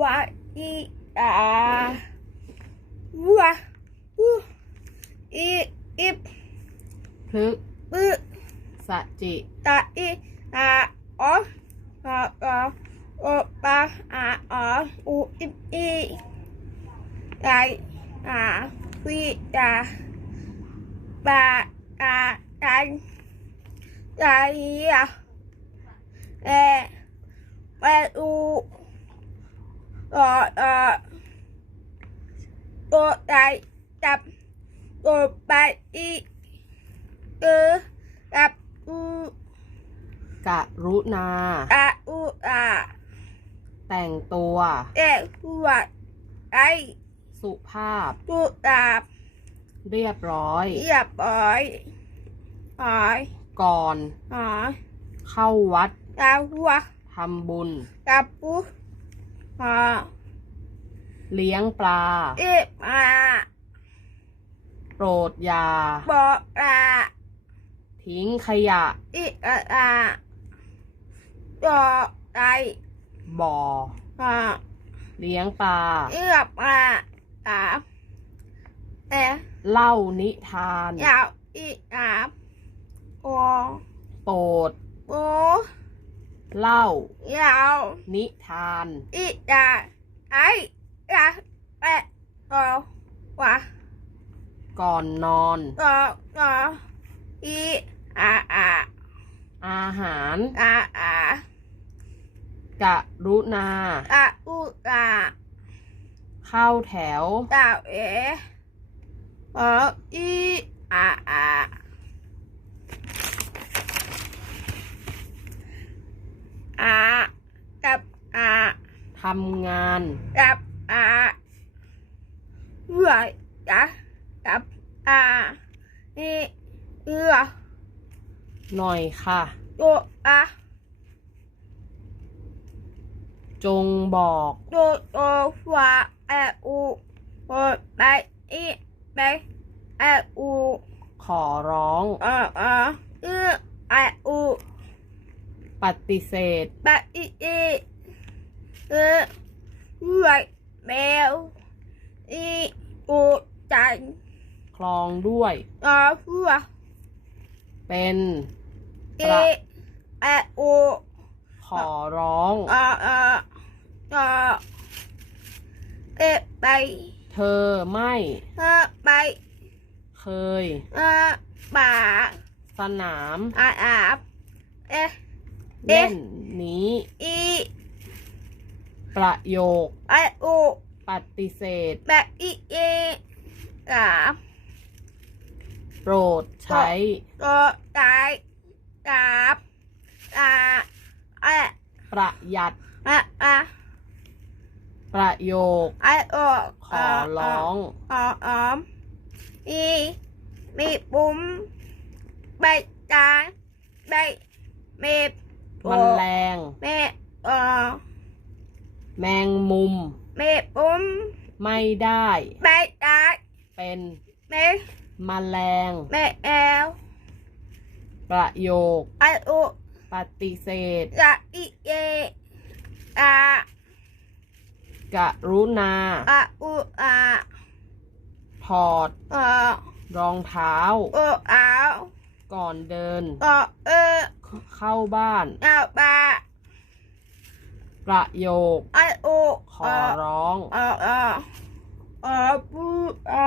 วะอีอาวะอูอีอิบพลึกปึสะจิตะอีอาอออออโอปาอาอออูอิบอีไออาวีตาบาอาตันไออะเอเปอู ออออตัวไอจับตัวไปอีเออกับอูกะรุณาอาอูอาแต่งตัวเอหัวไอสุภาพตูตาบเรียบร้อยเรียบร้อยหอยก่อนหอยเข้าวัดตาหัวทำบุญตาปู หอเลี้ยงปลา เอมาโปรดอยาบอกลาทิ้งขยะ อีอาอาจอไอบ่อหอเลี้ยงปลาเรียบมาตาเอเล่านิทานยาวอีอาโอโปรดโอ เล่า ยาวนิทาน อีดาไอดาแปะต่อวะก่อนนอน ต่อต่ออีอาอาอาหารอาอากะรุณาอาอุอาเข้าแถว ตาเออออีอาอาอากับอา ทำงานกับอาเหื่อยจ้ะกับอานี่เอือหน่อยค่ะตัวอาจงบอกตัวตัวฟ้าแออูโอไปอีไปแออูขอร้องเออเออเออแออูปฏิเสธไปอีอีเออ เหื่อยแมวอีอูจันคลองด้วยเออเหื่อเป็นเอประแออูขอร้องเออเออเออเอไปเธอไม่เออไปเคยเออป่าสนามอาอาบเอเอ๊ะเล่นนี้ อี ประโยค ไออูปฏิเสธ แบบอีเอสามโปรดใช้ ตัวตายสามอาไอประหยัด อะอะประโยค ไอโอขอร้อง ขอออมอีมีปุ้มใบจานใบเมบ มันแรงเมเออ แมงมุม เมปุ้มไม่ได้ ใบจานเป็นเมมแมลง เมแอลประโยคไอโอปฏิเสธกะอีเออากรุณาอะอูอาถอดเออรองเท้า โออาวก่อนเดินก็เออเข้าบ้าน เอาบาประโยคไอโอ ขอร้อง อ่าอ่าอ่าปูอ่า